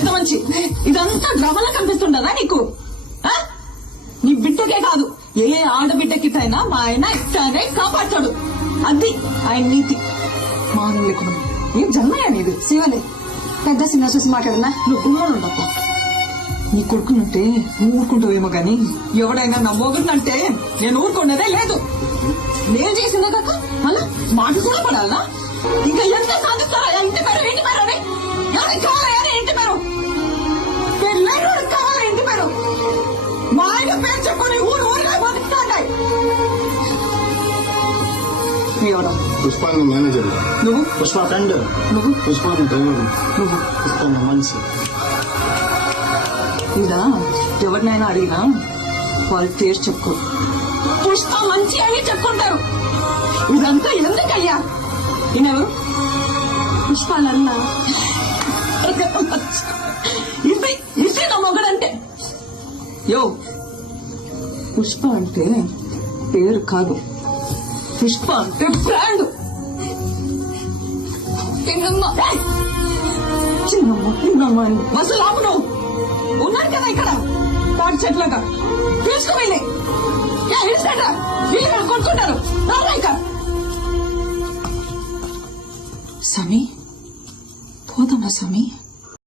పెద్ద మంచి ఇదంతా డ్రామాలా కనిపిస్తుండదా నీకు? నీ బిడ్డకే కాదు ఏ ఆడబిడ్డకిటైనా మా ఆయన ఇట్టానే కాపాడతాడు. అది ఆయన నీతి. మానవ లేకుండా ఏం జన్మయ్యా నీది? శివలే పెద్ద సినిమా చూసి మాట్లాడనా? నువ్వు గుమ్మనుండప్ప. నీ కొడుకునంటే నువ్వు ఊరుకుంటావేమో గాని ఎవడైనా నా మొగుడినంటే నేను ఊరుకున్నదే లేదు. నేను చేసిందే కాక మళ్ళా మాట కూడా పడాలనా? ఇంకా ఎంత సాధిస్తారా? ఇంటి పేరు ఇంటి పేరు అని ఎవరికి కావాలని ఇంటి పేరు పెళ్ళైన కావాలి. ఇంటి పేరు మా ఆయన పేరు చెప్పుకుని ఊరు ఊరిగా బతుకుతాయి. ఎవరు? పుష్ప మేనేజర్. నువ్వు? పుష్ప ఫ్రెండ్. నువ్వు? పుష్ప డ్రైవర్. నువ్వు? పుష్ప మనిషి. ఇదా ఎవరినైనా అడిగినా వాళ్ళు పేరు చెప్పుకో. పుష్ప మంచి అని చెప్పుకుంటారు. ఇదంతా ఎందుకయ్యా? ఈయనెవరు? పుష్పాలన్నా ఇది నా మొగడంటే. యో పుష్ప అంటే పేరు కాదు, పుష్ప అంటే బ్రాండ్. చిన్నమ్మ బస్సు లాపు. నువ్వు ఉన్నాడు కదా ఇక్కడ తాటి చెట్లగా తీసుకువెళ్ళి వీళ్ళు కొనుక్కుంటారు. సమీ పోదామా సమీ?